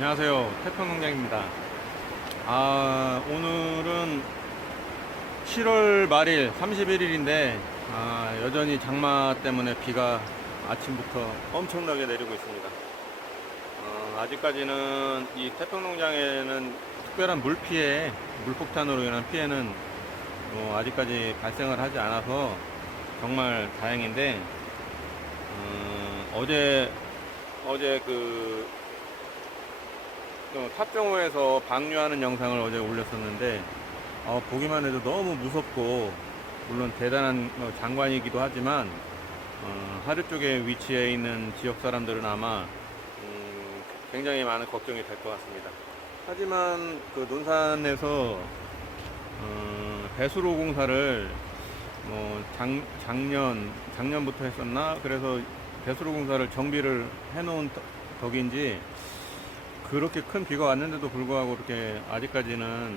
안녕하세요. 태평농장입니다. 오늘은 7월 말일 31일인데 여전히 장마 때문에 비가 아침부터 엄청나게 내리고 있습니다. 아직까지는 이 태평농장에는 특별한 물폭탄으로 인한 피해는 아직까지 발생을 하지 않아서 정말 다행인데, 어제 탑정호에서 방류하는 영상을 어제 올렸었는데, 보기만 해도 너무 무섭고, 물론 대단한 장관이기도 하지만 하류 쪽에 위치해 있는 지역 사람들은 아마 굉장히 많은 걱정이 될 것 같습니다. 하지만 그 논산에서 배수로 공사를 작년부터 했었나? 그래서 배수로 공사를 정비를 해놓은 덕인지 그렇게 큰 비가 왔는데도 불구하고 그렇게 아직까지는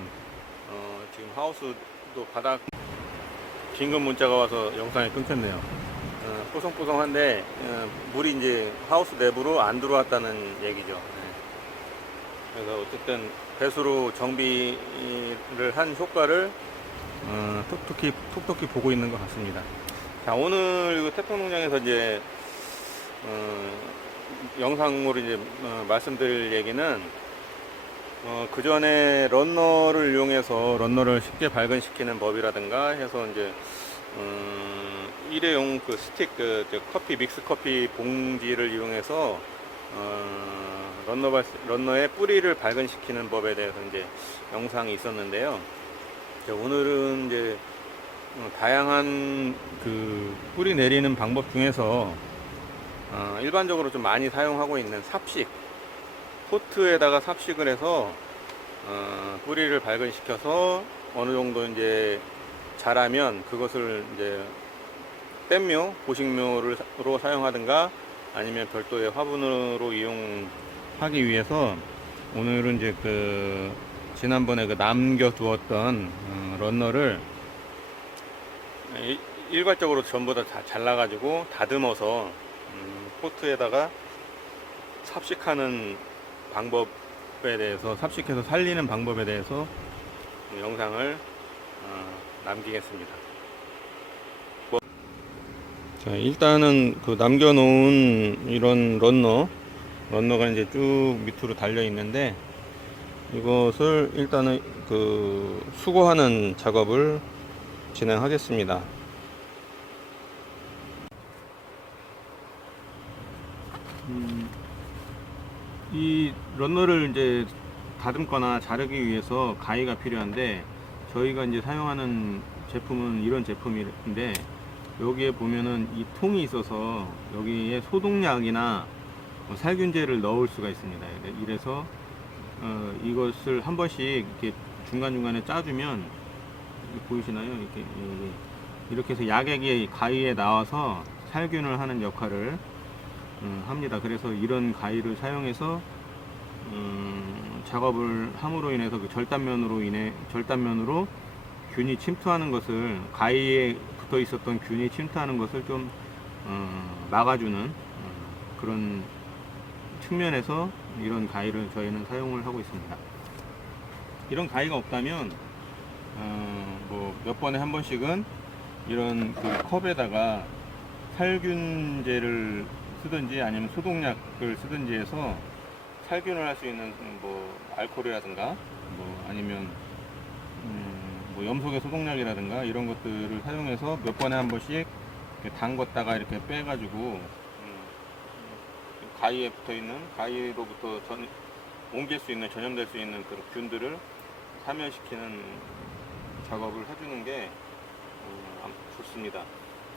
지금 하우스도 바닥 긴급 문자가 와서 영상이 끊겼네요. 뽀송뽀송한데 물이 이제 하우스 내부로 안 들어왔다는 얘기죠. 네. 그래서 어쨌든 배수로 정비를 한 효과를 톡톡히 보고 있는 것 같습니다. 자, 오늘 태평농장에서 이제 영상으로 이제 말씀드릴 얘기는 그 전에 런너를 이용해서 런너를 쉽게 발근시키는 법이라든가 해서 이제 일회용 그 스틱 커피 믹스 커피 봉지를 이용해서 런너의 뿌리를 발근시키는 법에 대해서 이제 영상이 있었는데요. 오늘은 이제 다양한 그 뿌리 내리는 방법 중에서 일반적으로 좀 많이 사용하고 있는 삽식, 포트에다가 삽식을 해서 뿌리를 발근시켜서 어느 정도 이제 자라면 그것을 이제 뺀묘, 보식묘로 사용하든가 아니면 별도의 화분으로 이용하기 위해서 오늘은 이제 지난번에 남겨두었던 런너를 일괄적으로 전부 다 잘라가지고 다듬어서 포트에다가 삽식하는 방법에 대해서, 삽식해서 살리는 방법에 대해서 영상을 남기겠습니다. 자, 일단은 남겨놓은 이런 런너가 이제 쭉 밑으로 달려 있는데, 이것을 일단은 수거하는 작업을 진행하겠습니다. 이 런너를 이제 다듬거나 자르기 위해서 가위가 필요한데, 저희가 이제 사용하는 제품은 이런 제품인데, 여기에 보면은 이 통이 있어서 여기에 소독약이나 살균제를 넣을 수가 있습니다. 이래서 이것을 한 번씩 이렇게 중간중간에 짜주면, 보이시나요? 이렇게 해서 약액이 가위에 나와서 살균을 하는 역할을 합니다. 그래서 이런 가위를 사용해서 작업을 함으로 인해서 절단면으로 균이 침투하는 것을, 가위에 붙어 있었던 균이 침투하는 것을 좀 막아주는 그런 측면에서 이런 가위를 저희는 사용을 하고 있습니다. 이런 가위가 없다면 몇 번에 한 번씩은 이런 컵에다가 살균제를 쓰든지 아니면 소독약을 쓰든지 해서 살균을 할 수 있는 알코올이라든가 아니면 염소계 소독약이라든가 이런 것들을 사용해서 몇 번에 한 번씩 이렇게 담궜다가 이렇게 빼가지고 가위에 붙어있는, 가위로부터 옮길 수 있는, 전염될 수 있는 그런 균들을 사면시키는 작업을 해주는 게 좋습니다.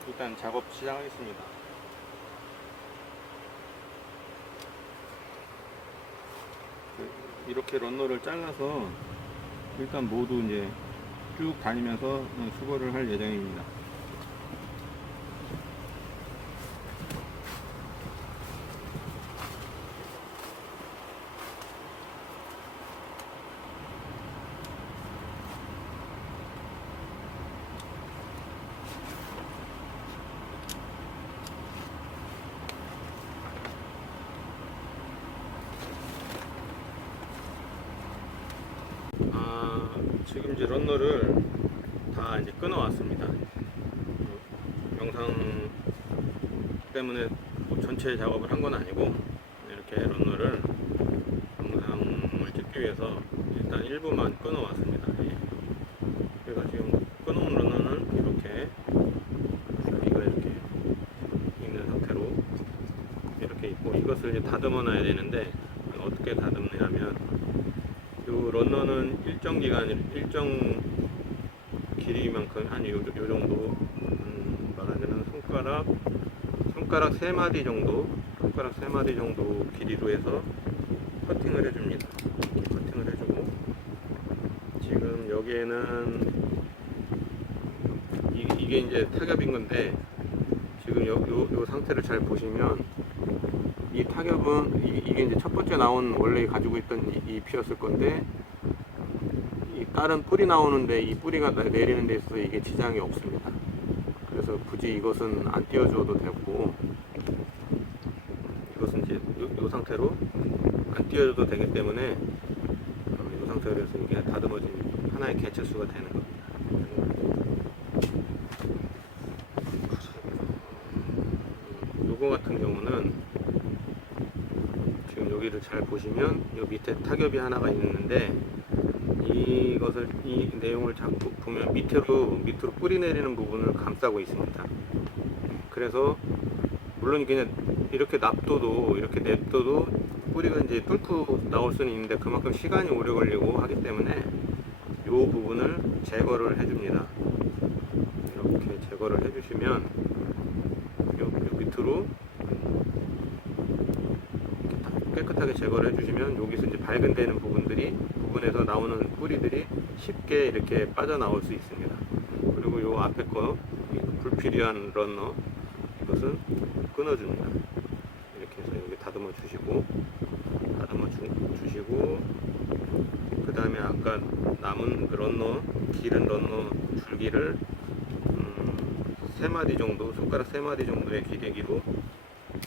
일단 작업 시작하겠습니다. 이렇게 런너를 잘라서 일단 모두 이제 쭉 다니면서 수거를 할 예정입니다. 지금 이제 런너를 다 이제 끊어 왔습니다. 영상 때문에 뭐 전체 작업을 한 건 아니고 이렇게 런너를 영상을 찍기 위해서 일단 일부만 끊어 왔습니다. 그래서 지금 끊어온 런너는 이렇게 여기가 이렇게 있는 상태로 이렇게 있고, 이것을 이제 다듬어 놔야 되는데 어떻게 다듬느냐면, 이 런너는 일정 기간, 일정 길이만큼 한 요 정도, 말하자면 손가락 3마디 정도, 손가락 3마디 정도 길이로 해서 커팅을 해줍니다. 이렇게 커팅을 해주고, 지금 여기에는 이게 이제 타겹인 건데, 지금 요 상태를 잘 보시면, 이 타겹은 이게 이제 첫 번째 나온 원래 가지고 있던 이 잎이었을 건데, 이 다른 뿌리 나오는데 이 뿌리가 내리는 데 있어서 이게 지장이 없습니다. 그래서 굳이 이것은 안 띄워줘도 되고, 이것은 이제 이 상태로 안 띄워줘도 되기 때문에 이 상태로 해서 이게 다듬어진 하나의 개체수가 되는 겁니다. 요거 같은 경우는 지금 여기를 잘 보시면 이 밑에 타겹이 하나가 있는데, 이것을, 이 내용을 자꾸 보면 밑으로 뿌리 내리는 부분을 감싸고 있습니다. 그래서 물론 그냥 이렇게 놔둬도, 이렇게 냅둬도 뿌리가 이제 뚫고 나올 수는 있는데 그만큼 시간이 오래 걸리고 하기 때문에 이 부분을 제거를 해줍니다. 이렇게 제거를 해주시면 요 밑으로 깨끗하게 제거를 해주시면, 여기서 이제 발근되는 부분에서 나오는 뿌리들이 쉽게 이렇게 빠져나올 수 있습니다. 그리고 요 앞에 거, 불필요한 런너, 이것은 끊어줍니다. 이렇게 해서 여기 다듬어 주시고, 그 다음에 아까 남은 그 런너, 기른 런너 줄기를 3마디 정도, 손가락 3마디 정도의 기대기로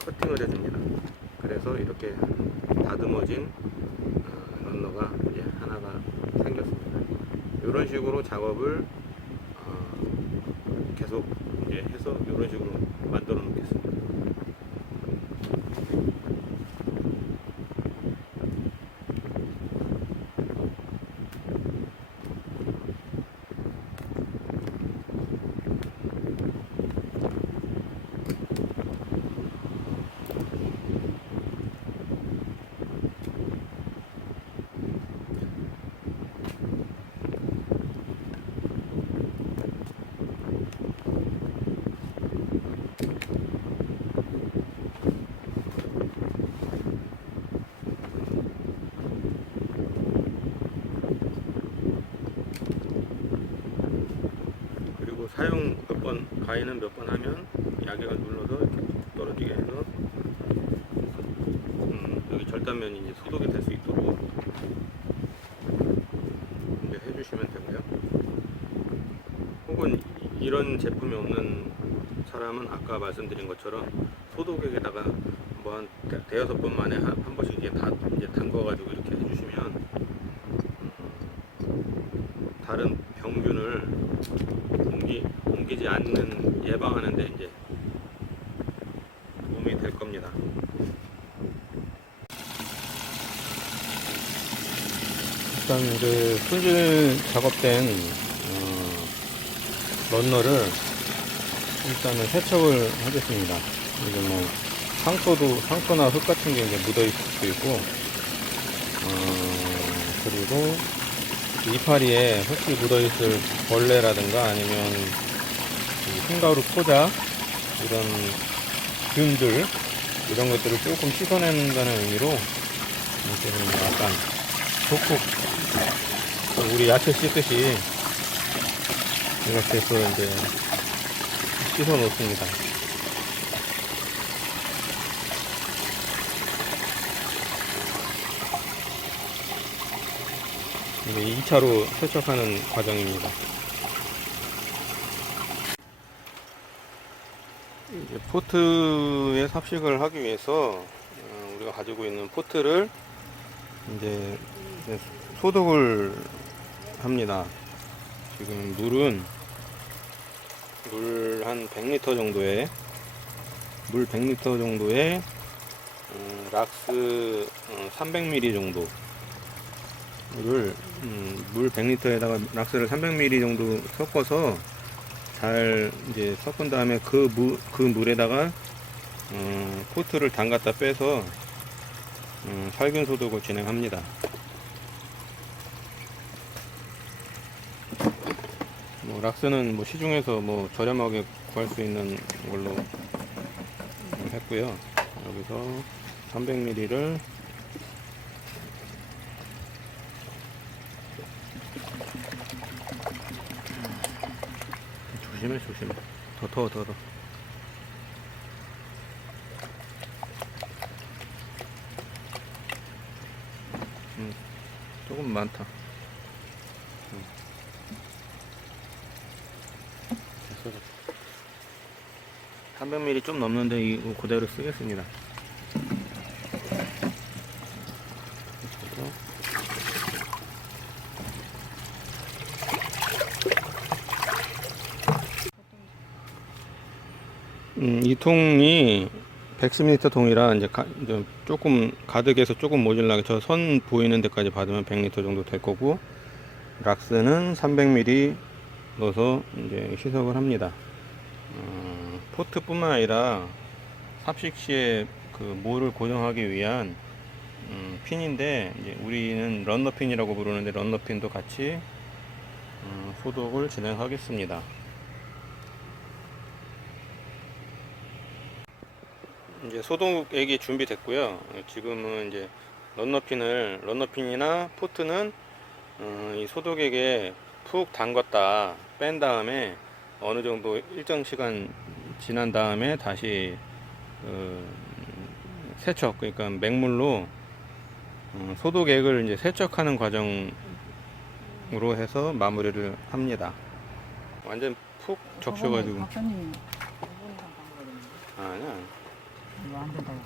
커팅을 해줍니다. 그래서 이렇게 다듬어진 런너가 이제 하나가 생겼습니다. 이런 식으로 작업을 계속 이제 해서 이런 식으로 만들어 놓겠습니다. 사용 몇 번, 가위는 몇 번 하면 약액을 눌러서 이렇게 떨어지게 해서 여기 절단면이 이제 소독이 될 수 있도록 이제 해주시면 되고요. 혹은 이런 제품이 없는 사람은 아까 말씀드린 것처럼 소독액에다가 뭐 한 대여섯 번 만에 한 번씩 이제 담궈가지고 이렇게 해주시면 다른 병균을 옮기지 않는, 예방하는 데 이제 도움이 될 겁니다. 일단 이제 손질 작업된 런너를 일단은 세척을 하겠습니다. 이게 뭐 상토나 흙 같은 게 이제 묻어 있을 수도 있고, 그리고 이파리에 흙이 묻어 있을 벌레라든가 아니면 흰가루 포자, 이런 균들, 이런 것들을 조금 씻어낸다는 의미로 이렇게 좀 약간 톡톡, 우리 야채 씻듯이 이렇게 해서 이제 씻어 놓습니다. 이게 2차로 세척하는 과정입니다. 이제 포트에 삽식을 하기 위해서 우리가 가지고 있는 포트를 이제 소독을 합니다. 지금 물은 물 한 100리터 정도에 락스 300ml 정도 물 100리터에다가 락스를 300ml 정도 섞어서 잘 이제 섞은 다음에 그 물에다가 포트를 담갔다 빼서 살균 소독을 진행합니다. 뭐 락스는 뭐 시중에서 뭐 저렴하게 구할 수 있는 걸로 했고요. 여기서 300ml를 조심해. 더. 조금 많다. 됐어. 300ml 좀 넘는데 이거 그대로 쓰겠습니다. 이 통이 110리터 통이라 이제 조금 가득해서 조금 모질라게 저 선 보이는 데까지 받으면 100리터 정도 될 거고, 락스는 300ml 넣어서 이제 희석을 합니다. 포트뿐만 아니라 삽식 시에 그 모를 고정하기 위한 핀인데, 이제 우리는 런너 핀이라고 부르는데 런너 핀도 같이 소독을 진행하겠습니다. 이제 소독액이 준비됐고요. 지금은 이제 런너핀이나 포트는 이 소독액에 푹 담갔다 뺀 다음에 어느 정도 일정 시간 지난 다음에 다시 세척, 그러니까 맹물로 소독액을 이제 세척하는 과정으로 해서 마무리를 합니다. 완전 푹 적셔가지고. 박사님이 아니야. 이거 안 된다고.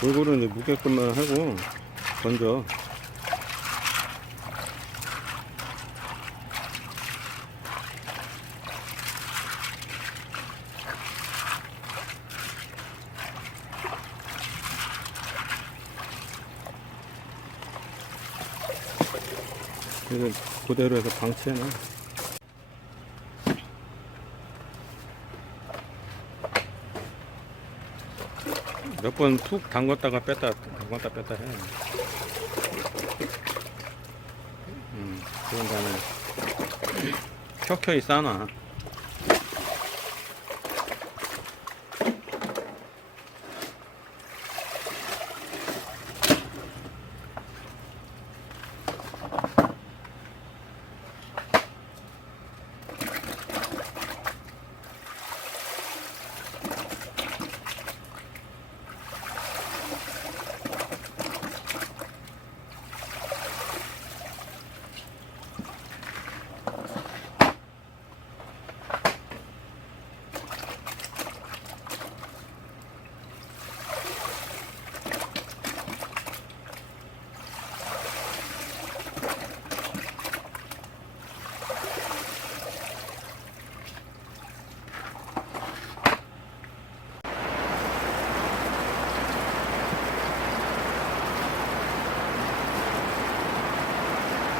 골고루 이제 묻게끔만 하고 건져. 그래서 그대로 해서 방치해놔. 몇 번 푹 담갔다가 뺐다 해. 그런 다음에 켜켜이 싸놔.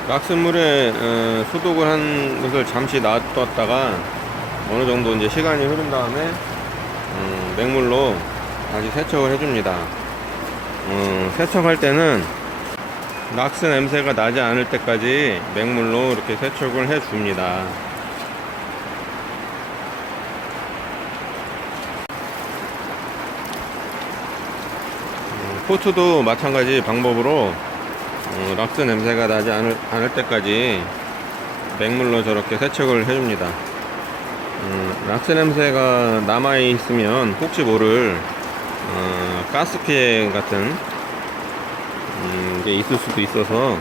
락스물에 소독을 한 것을 잠시 놔뒀다가 어느 정도 이제 시간이 흐른 다음에 맹물로 다시 세척을 해줍니다. 세척할 때는 락스 냄새가 나지 않을 때까지 맹물로 이렇게 세척을 해줍니다. 포트도 마찬가지 방법으로 락스 냄새가 나지 않을 때까지 맹물로 저렇게 세척을 해줍니다. 락스 냄새가 남아있으면 혹시 모를 가스 피해 같은 게 있을 수도 있어서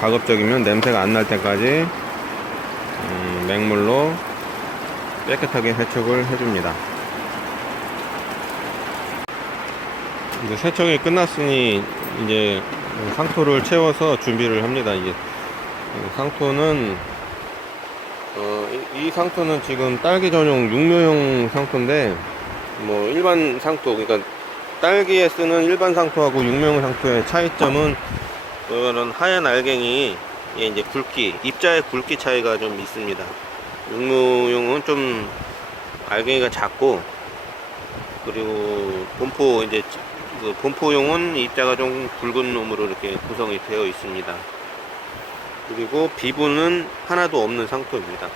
가급적이면 냄새가 안 날 때까지 맹물로 깨끗하게 세척을 해줍니다. 이제 세척이 끝났으니 이제 상토를 채워서 준비를 합니다. 이게 상토는 이 상토는 지금 딸기 전용 육묘용 상토인데, 뭐 일반 상토, 그러니까 딸기에 쓰는 일반 상토하고 육묘용 상토의 차이점은 이런 하얀 알갱이 이제 굵기, 입자의 굵기 차이가 좀 있습니다. 육묘용은 좀 알갱이가 작고, 그리고 본포 이제 그 본포용은 입자가 좀 굵은 놈으로 이렇게 구성이 되어 있습니다. 그리고 비분은 하나도 없는 상토입니다.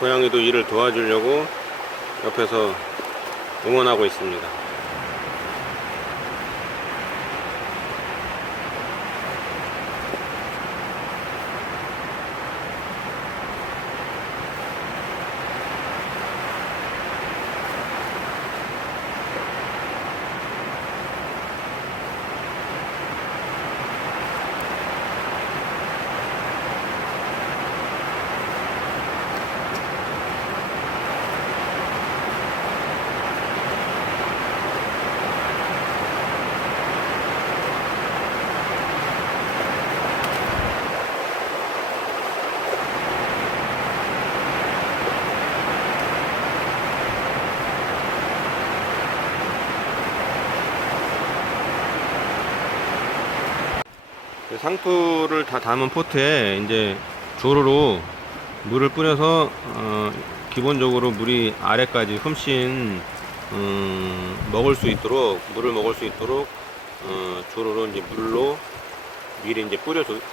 고양이도 일을 도와주려고 옆에서 응원하고 있습니다. 상토를 다 담은 포트에 이제 조로로 물을 뿌려서 기본적으로 물이 아래까지 흠씬 먹을 수 있도록, 물을 먹을 수 있도록 조로로 이제 물로 미리 이제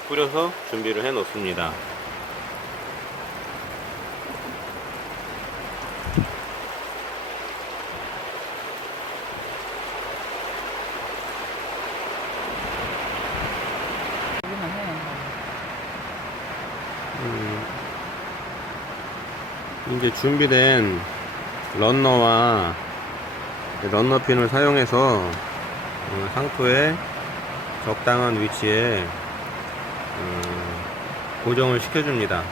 뿌려서 준비를 해 놓습니다. 이제 준비된 런너와 런너핀을 사용해서 상토에 적당한 위치에 고정을 시켜줍니다.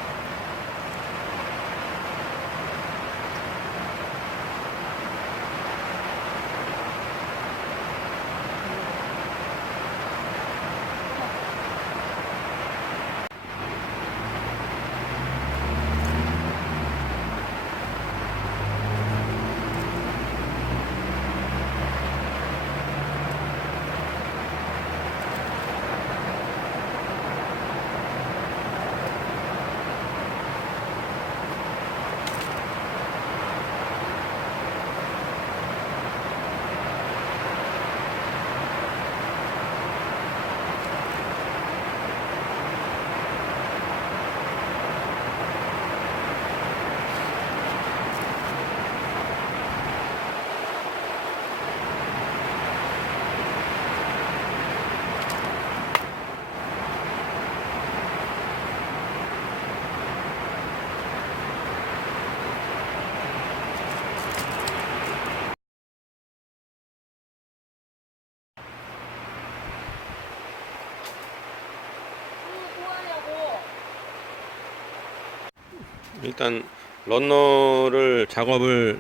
일단 런너를 작업을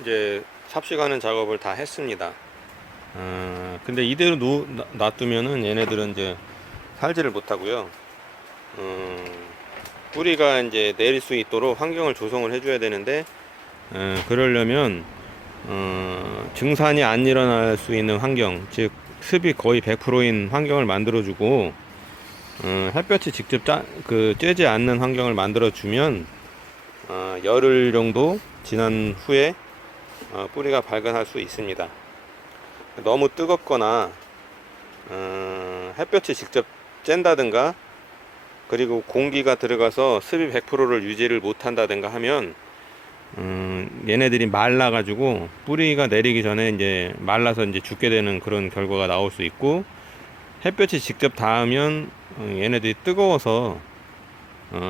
이제 삽식하는 작업을 다 했습니다. 근데 이대로 놔두면은 얘네들은 이제 살지를 못하고요. 뿌리가 이제 내릴 수 있도록 환경을 조성을 해줘야 되는데, 그러려면 증산이 안 일어날 수 있는 환경, 즉 습이 거의 100%인 환경을 만들어주고, 햇볕이 직접 쬐지 않는 환경을 만들어주면 열흘 정도 지난 후에 뿌리가 발근할 수 있습니다. 너무 뜨겁거나 햇볕이 직접 쬐다든가 그리고 공기가 들어가서 습이 100%를 유지를 못한다든가 하면 얘네들이 말라가지고 뿌리가 내리기 전에 이제 말라서 이제 죽게 되는 그런 결과가 나올 수 있고, 햇볕이 직접 닿으면 얘네들이 뜨거워서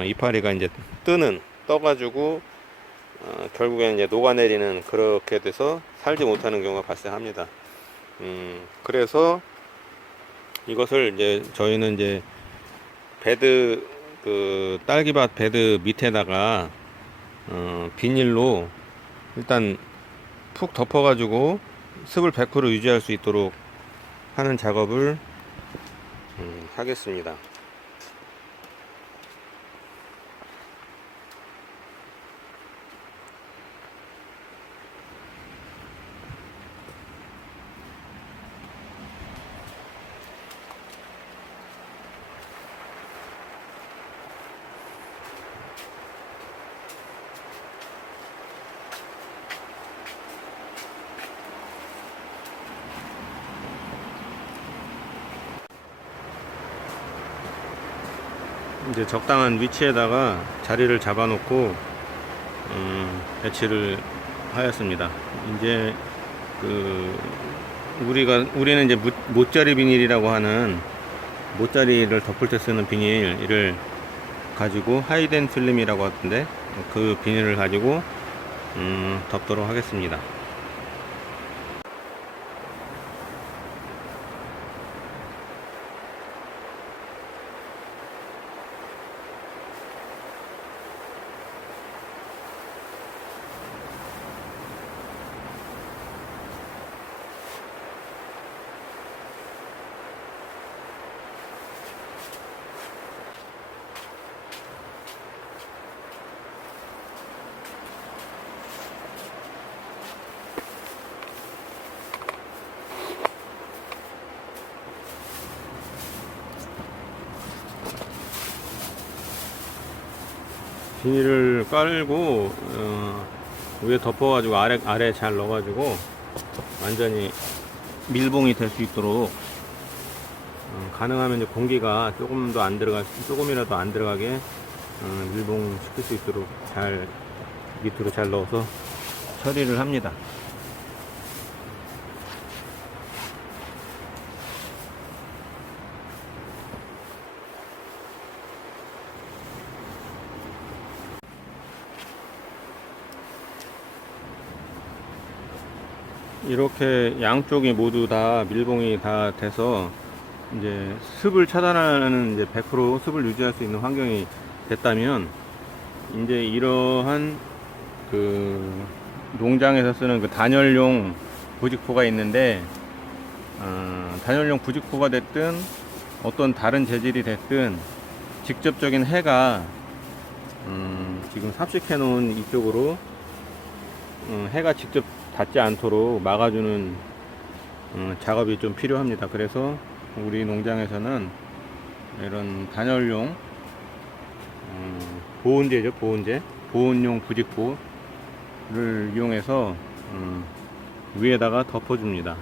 이파리가 이제 떠가지고 결국에는 이제 녹아내리는, 그렇게 돼서 살지 못하는 경우가 발생합니다. 그래서 이것을 이제 저희는 이제 베드, 그 딸기밭 베드 밑에다가 비닐로 일단 푹 덮어가지고 습을 100% 유지할 수 있도록 하는 작업을 하겠습니다. 이제 적당한 위치에다가 자리를 잡아놓고 배치를 하였습니다. 이제 우리는 이제 못자리 비닐이라고 하는, 못자리를 덮을 때 쓰는 비닐을 가지고, 하이덴 필름이라고 하던데 그 비닐을 가지고 덮도록 하겠습니다. 비닐을 깔고 위에 덮어가지고 아래 잘 넣어가지고 완전히 밀봉이 될 수 있도록, 가능하면 이제 공기가 조금이라도 안 들어가게 밀봉시킬 수 있도록 잘 밑으로 잘 넣어서 처리를 합니다. 이렇게 양쪽이 모두 다 밀봉이 다 돼서 이제 습을 차단하는, 이제 100% 습을 유지할 수 있는 환경이 됐다면, 이제 이러한 그 농장에서 쓰는 그 단열용 부직포가 있는데, 단열용 부직포가 됐든 어떤 다른 재질이 됐든 직접적인 해가 지금 삽식해 놓은 이쪽으로 해가 직접 닿지 않도록 막아주는 작업이 좀 필요합니다. 그래서 우리 농장에서는 이런 단열용 보온재죠, 보온용 부직포를 이용해서 위에다가 덮어줍니다.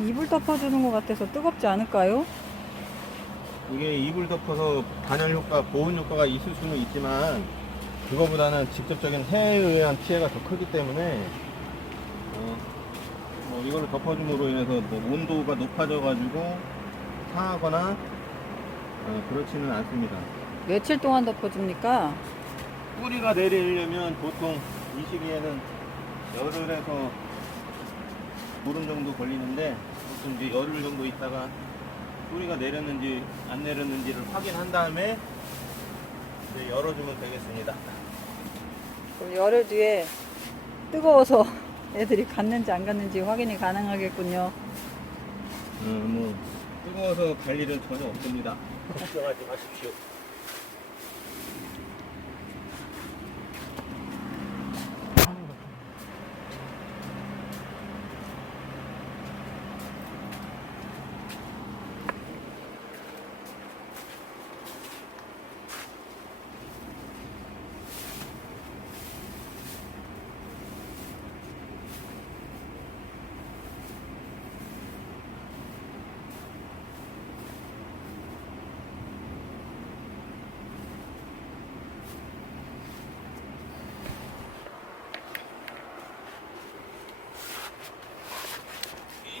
이불 덮어주는 것 같아서 뜨겁지 않을까요? 이게 이불 덮어서 단열 효과, 보온 효과가 있을 수는 있지만, 그거보다는 직접적인 해에 의한 피해가 더 크기 때문에 이걸로 덮어줌으로 인해서 뭐 온도가 높아져 가지고 상하거나 그렇지는 않습니다. 며칠 동안 덮어줍니까? 뿌리가 내리려면 보통 이 시기에는 열흘에서 보름 정도 걸리는데, 보통 이제 열흘 정도 있다가 뿌리가 내렸는지 안 내렸는지를 확인한 다음에 이제 열어주면 되겠습니다. 그럼 열흘 뒤에 뜨거워서 애들이 갔는지 안 갔는지 확인이 가능하겠군요. 뭐 뜨거워서 갈 일은 전혀 없습니다. 걱정하지 마십시오.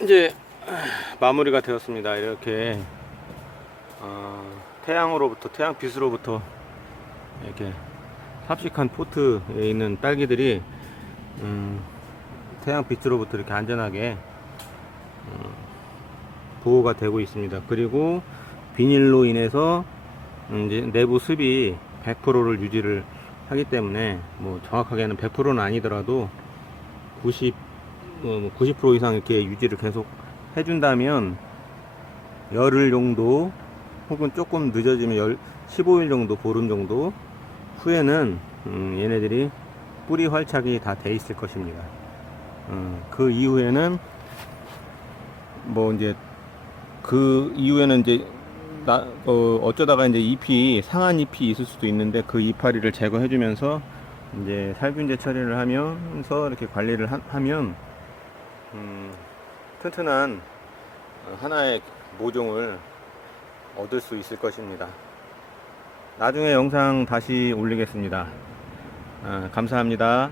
이제 마무리가 되었습니다. 이렇게 태양빛으로부터 이렇게 삽식한 포트에 있는 딸기들이 태양빛으로부터 이렇게 안전하게 보호가 되고 있습니다. 그리고 비닐로 인해서 이제 내부 습이 100%를 유지를 하기 때문에 뭐 정확하게는 100%는 아니더라도 90% 이상 이렇게 유지를 계속 해준다면 열흘 정도 혹은 조금 늦어지면 15일 정도, 보름 정도 후에는 얘네들이 뿌리 활착이 다 돼 있을 것입니다. 그 이후에는 어쩌다가 이제 잎이 상한 잎이 있을 수도 있는데 그 이파리를 제거해 주면서 이제 살균제 처리를 하면서 이렇게 관리를 하면 튼튼한 하나의 모종을 얻을 수 있을 것입니다. 나중에 영상 다시 올리겠습니다. 감사합니다.